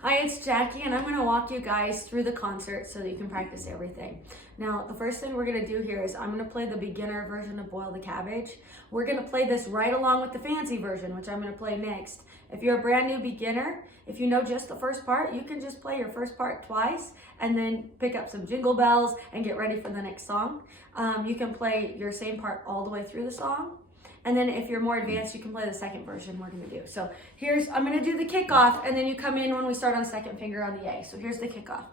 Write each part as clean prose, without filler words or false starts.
Hi, it's Jackie, and I'm going to walk you guys through the concert so that you can practice everything. Now, the first thing we're going to do here is I'm going to play the beginner version of Boil the Cabbage. We're going to play this right along with the fancy version, which I'm going to play next. If you're a brand new beginner, if you know just the first part, you can just play your first part twice and then pick up some Jingle Bells and get ready for the next song. You can play your same part all the way through the song. And then if you're more advanced, you can play the second version we're gonna do. So I'm gonna do the kickoff, and then you come in when we start on second finger on the A. So here's the kickoff.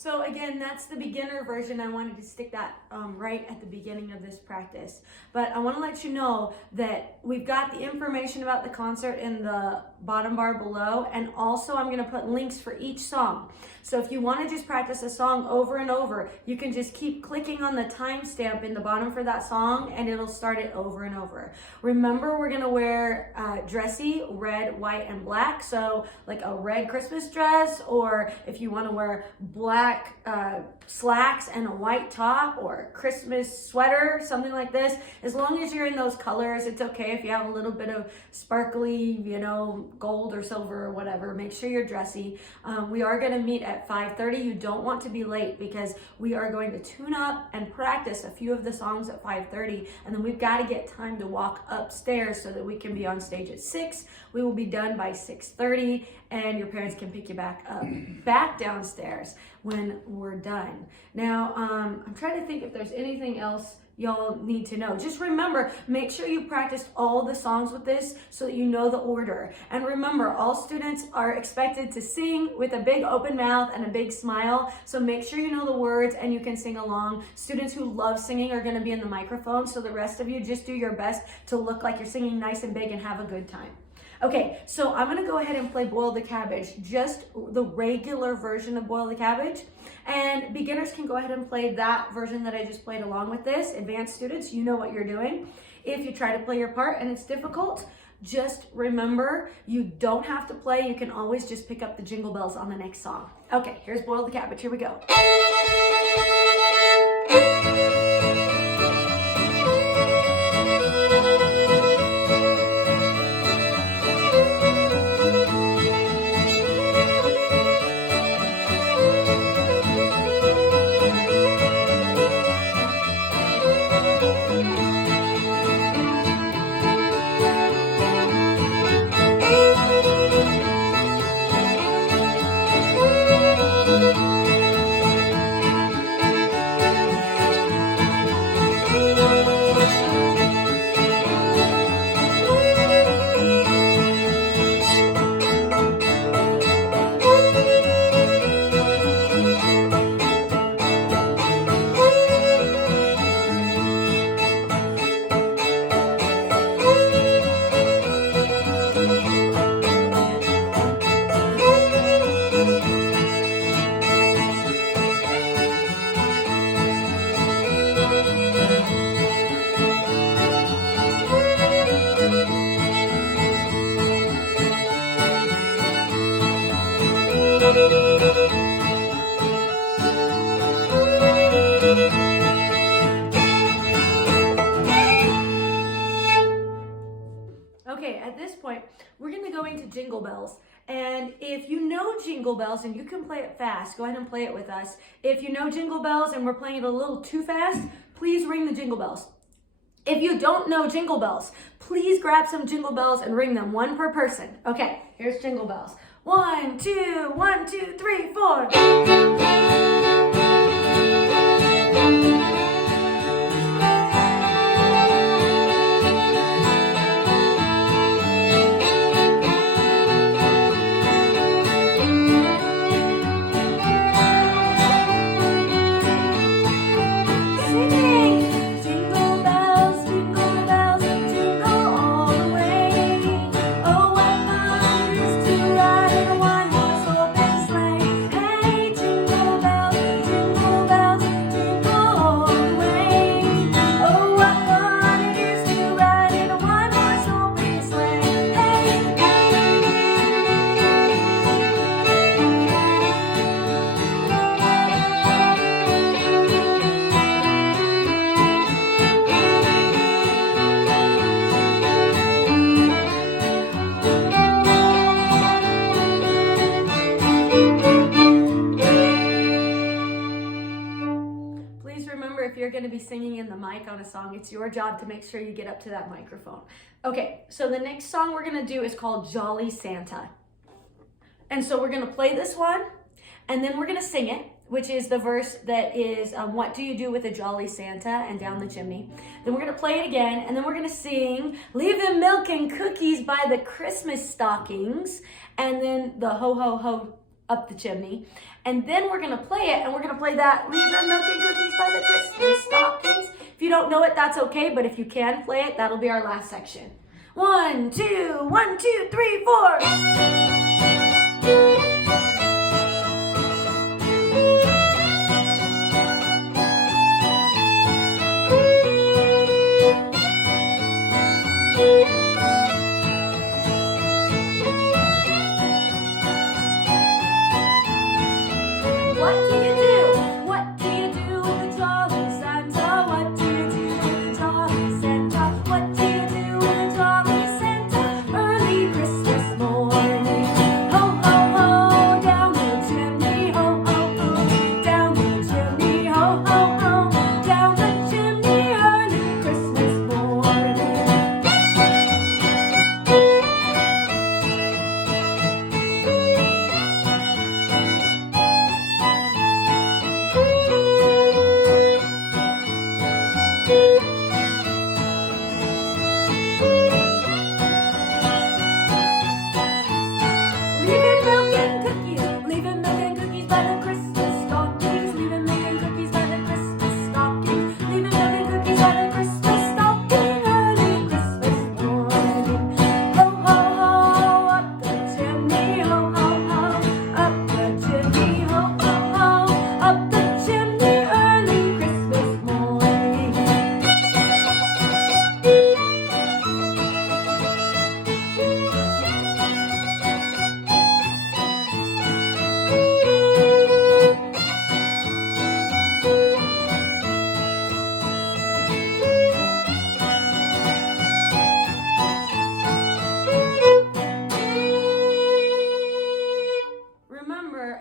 So again, that's the beginner version. I wanted to stick that right at the beginning of this practice. But I want to let you know that we've got the information about the concert in the bottom bar below, and also I'm going to put links for each song. So if you want to just practice a song over and over, you can just keep clicking on the timestamp in the bottom for that song, and it'll start it over and over. Remember, we're going to wear dressy, red, white, and black. So like a red Christmas dress, or if you want to wear black slacks and a white top, or a Christmas sweater, something like this. As long as you're in those colors, it's okay. If you have a little bit of sparkly, gold or silver or whatever, make sure you're dressy. We are going to meet at 5:30. You don't want to be late because we are going to tune up and practice a few of the songs at 5:30, and then we've got to get time to walk upstairs so that we can be on stage at 6. We will be done by 6:30, and your parents can pick you back up, back downstairs when we're done. Now, I'm trying to think if there's anything else y'all need to know. Just remember, make sure you practiced all the songs with this so that you know the order. And remember, all students are expected to sing with a big open mouth and a big smile. So make sure you know the words and you can sing along. Students who love singing are gonna be in the microphone. So the rest of you, just do your best to look like you're singing nice and big and have a good time. Okay, so I'm gonna go ahead and play Boil the Cabbage, just the regular version of Boil the Cabbage. And beginners can go ahead and play that version that I just played along with this. Advanced students, you know what you're doing. If you try to play your part and it's difficult, just remember, you don't have to play. You can always just pick up the Jingle Bells on the next song. Okay, here's Boil the Cabbage, here we go. point, we're going to go into Jingle Bells. And if you know Jingle Bells and you can play it fast, go ahead and play it with us. If you know Jingle Bells and we're playing it a little too fast, please ring the jingle bells. If you don't know Jingle Bells, please grab some Jingle Bells and ring them, one per person. Okay, here's Jingle Bells. 1, 2, 1, 2, 3, 4. If you're going to be singing in the mic on a song, it's your job to make sure you get up to that microphone. Okay, so the next song we're going to do is called Jolly Santa. And so we're going to play this one, and then we're going to sing it, which is the verse that is, what do you do with a jolly Santa and down the chimney? Then we're going to play it again, and then we're going to sing, leave them milk and cookies by the Christmas stockings, and then the ho, ho, ho, up the chimney. And then we're going to play it, and we're going to play that, leave them milk and cookies by the Christmas stockings. If you don't know it, that's okay, but if you can play it, that'll be our last section. 1, 2, 1, 2, 3, 4.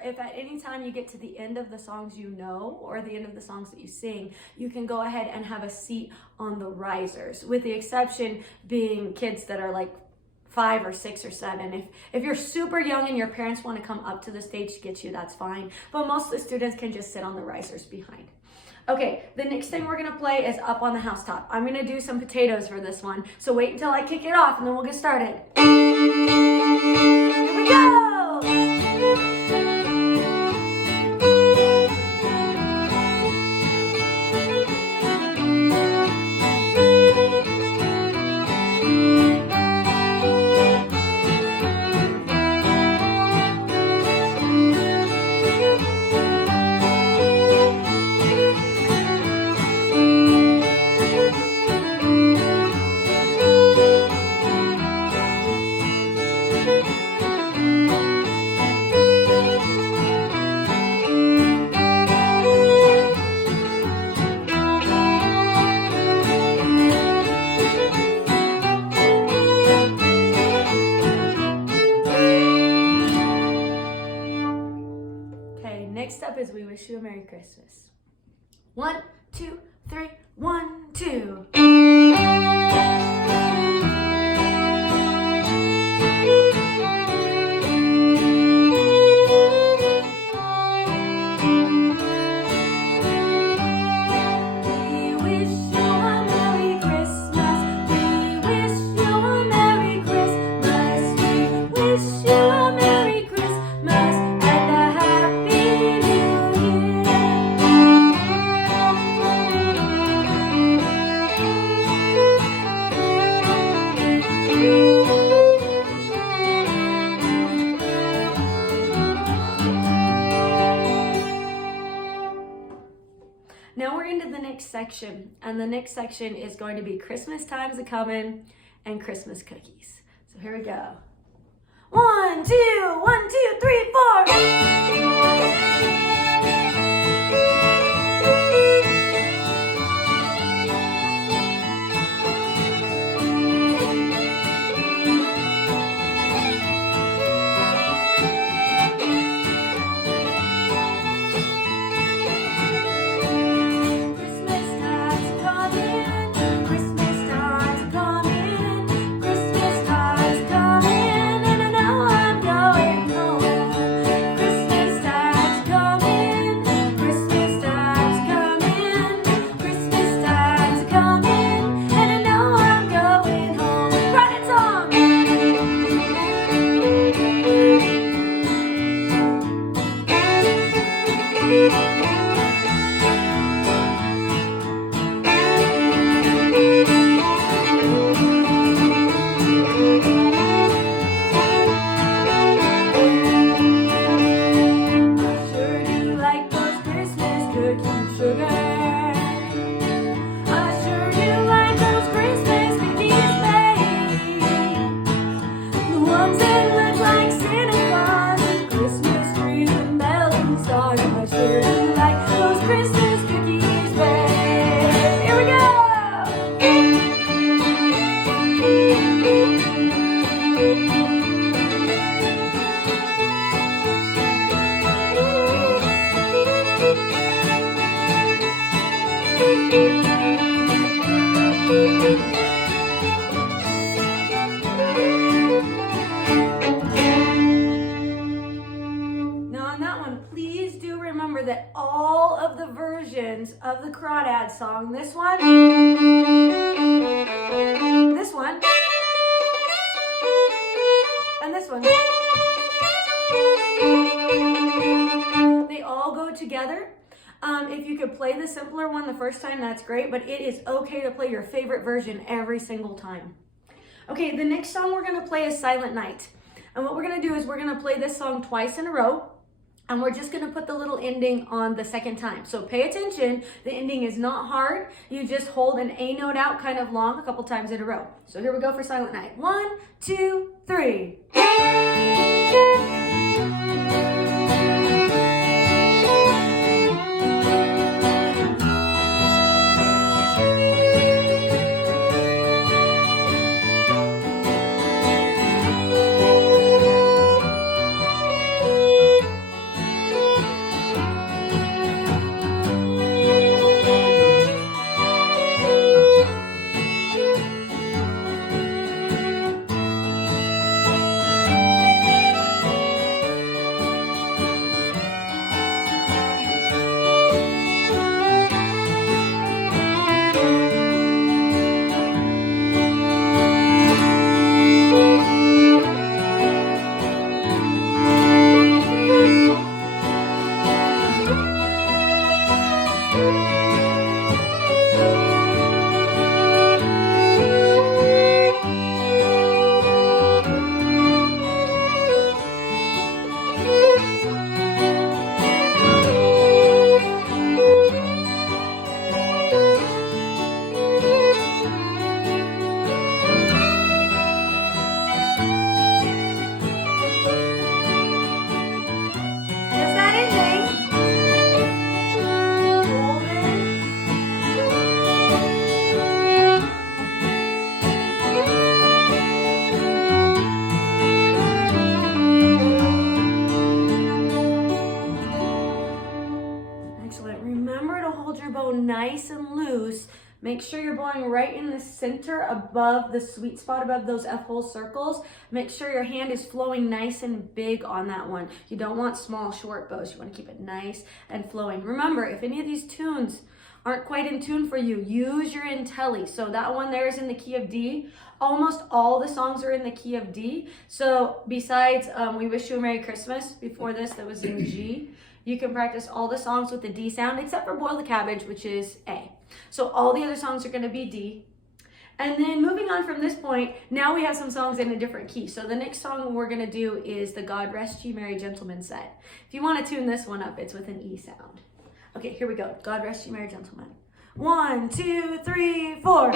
If at any time you get to the end of the songs you know, or the end of the songs that you sing, you can go ahead and have a seat on the risers, with the exception being kids that are like 5 or 6 or 7. If you're super young and your parents want to come up to the stage to get you, that's fine. But most of the students can just sit on the risers behind. Okay, the next thing we're gonna play is Up on the Housetop. I'm gonna do some potatoes for this one, so wait until I kick it off and then we'll get started. Here we go! up as we wish you a Merry Christmas. 1, 2, 3, 1, 2. Now we're into the next section, and the next section is going to be Christmas time's a-comin' and Christmas cookies. So here we go. 1, 2, 1, 2, 3, 4. That all of the versions of the Crawdad song, this one, and this one, they all go together. If you could play the simpler one the first time, that's great, but it is okay to play your favorite version every single time. Okay, the next song we're going to play is Silent Night. And what we're going to do is we're going to play this song twice in a row. And we're just gonna put the little ending on the second time. So pay attention, the ending is not hard. You just hold an A note out kind of long a couple times in a row. So here we go for Silent Night. 1, 2, 3. Make sure you're blowing right in the center above the sweet spot, above those F-hole circles. Make sure your hand is flowing nice and big on that one. You don't want small, short bows. You want to keep it nice and flowing. Remember, if any of these tunes aren't quite in tune for you, use your Intelli. So that one there is in the key of D. Almost all the songs are in the key of D. So besides We Wish You a Merry Christmas, before this that was in G, you can practice all the songs with the D sound except for Boil the Cabbage, which is A. So all the other songs are going to be D. And then moving on from this point, now we have some songs in a different key. So the next song we're going to do is the God Rest Ye Merry Gentlemen set. If you want to tune this one up, it's with an E sound. Okay, here we go. God Rest Ye Merry Gentlemen. 1, 2, 3, 4.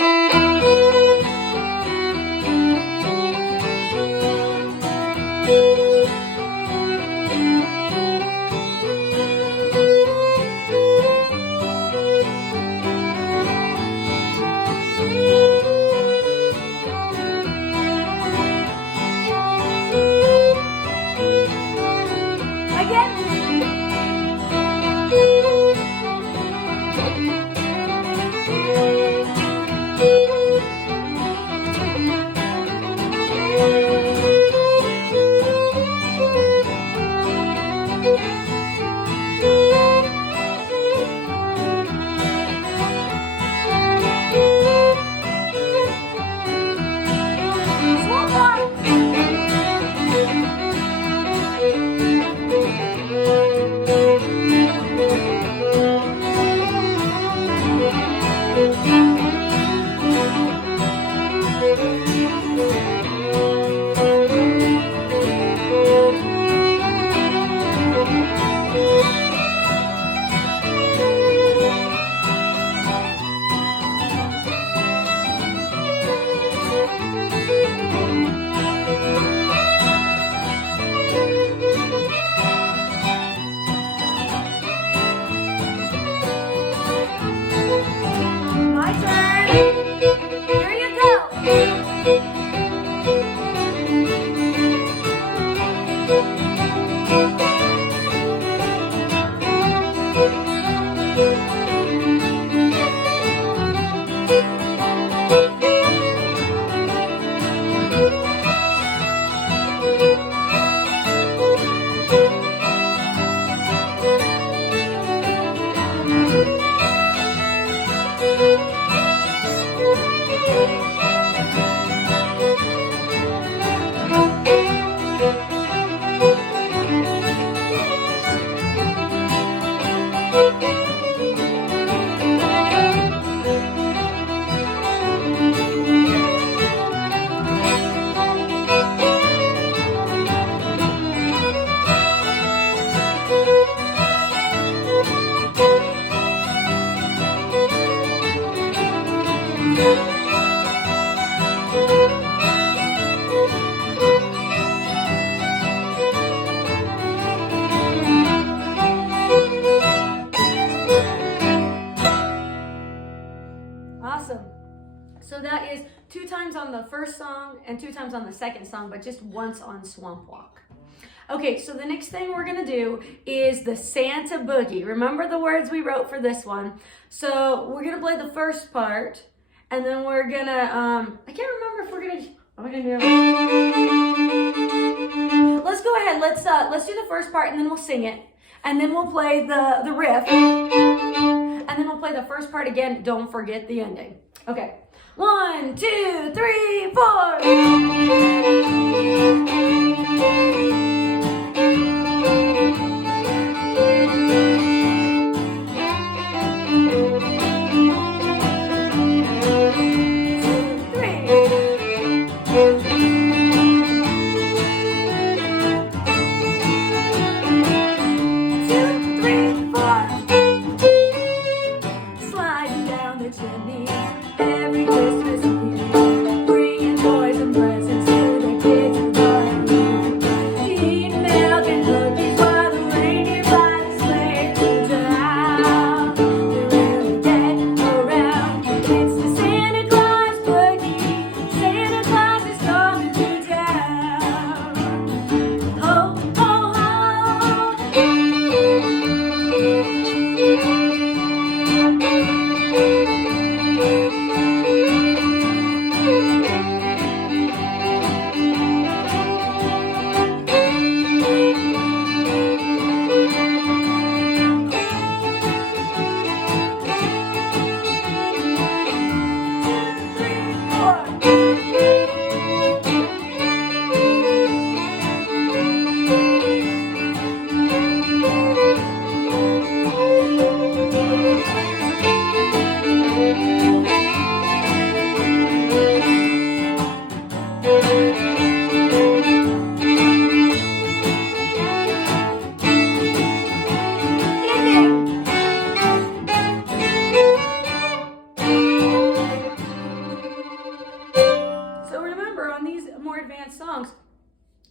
Awesome. So that is 2 times on the first song and 2 times on the second song, but just once on Swamp Walk. Okay, so the next thing we're gonna do is the Santa Boogie. Remember the words we wrote for this one. So we're gonna play the first part, and then we're gonna, I can't remember if we're gonna, are we gonna do Let's go ahead, let's do the first part and then we'll sing it. And then we'll play the riff. And then we'll play the first part again. Don't forget the ending. Okay. 1, 2, 3, 4. Every Christmas Eve, bringing toys and presents to the kids in the garden. Songs,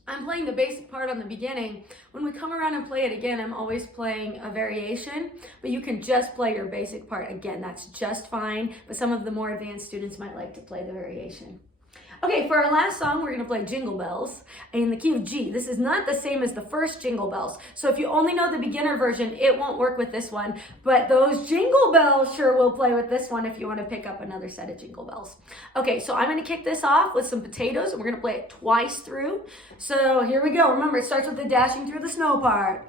I'm playing the basic part on the beginning. When we come around and play it again, I'm always playing a variation, but you can just play your basic part again. That's just fine, but some of the more advanced students might like to play the variation. Okay, for our last song, we're gonna play Jingle Bells in the key of G. This is not the same as the first Jingle Bells. So if you only know the beginner version, it won't work with this one, but those Jingle Bells sure will play with this one if you wanna pick up another set of Jingle Bells. Okay, so I'm gonna kick this off with some potatoes, and we're gonna play it twice through. So here we go. Remember, it starts with the dashing through the snow part.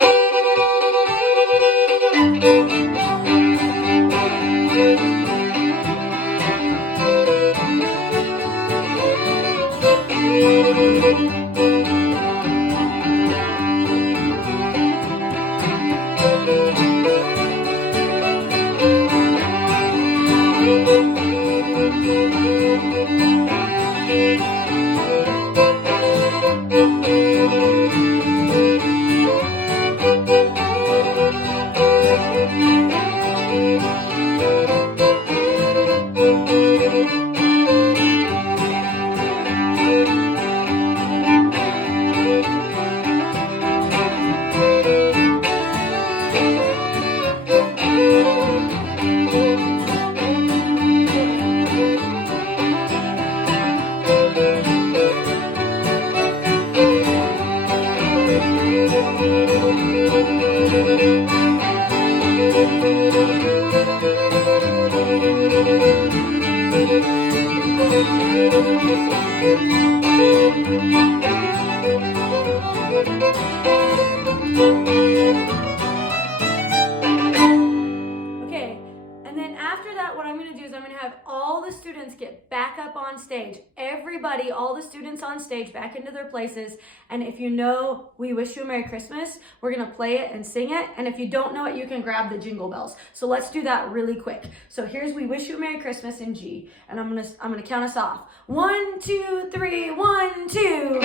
Okay, and then after that, what I'm going to do is I'm going to have all the students get back up on stage. Everybody, all the students on stage, back into their places. And if you know We Wish You a Merry Christmas, we're going to play it and sing it. And if you don't know it, you can grab the Jingle Bells. So let's do that really quick. So here's We Wish You a Merry Christmas in G. And I'm gonna count us off. 1, 2, 3, 1, 2.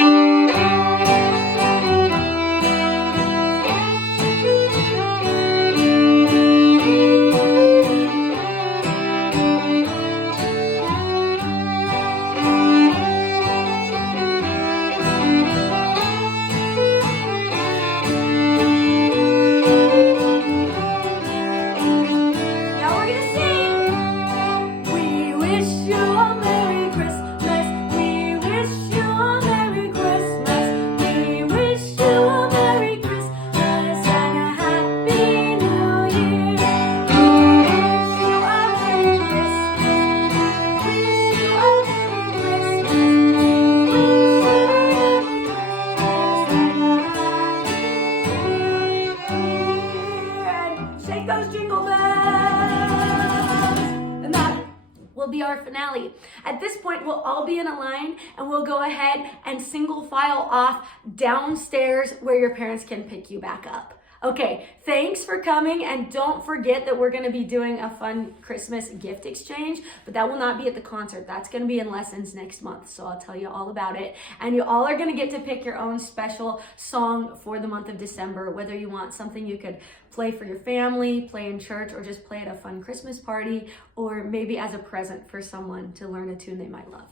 Be our finale. At this point, we'll all be in a line and we'll go ahead and single file off downstairs where your parents can pick you back up. Okay, thanks for coming, and don't forget that we're going to be doing a fun Christmas gift exchange, but that will not be at the concert. That's going to be in lessons next month, so I'll tell you all about it. And you all are going to get to pick your own special song for the month of December, whether you want something you could play for your family, play in church, or just play at a fun Christmas party, or maybe as a present for someone to learn a tune they might love.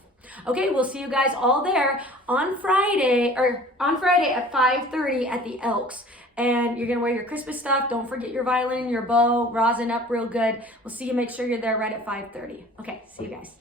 Okay, we'll see you guys all there on Friday at 5:30 at the Elks. And you're gonna wear your Christmas stuff. Don't forget your violin, your bow, rosin up real good. We'll see you. Make sure you're there right at 5:30. Okay, see you guys.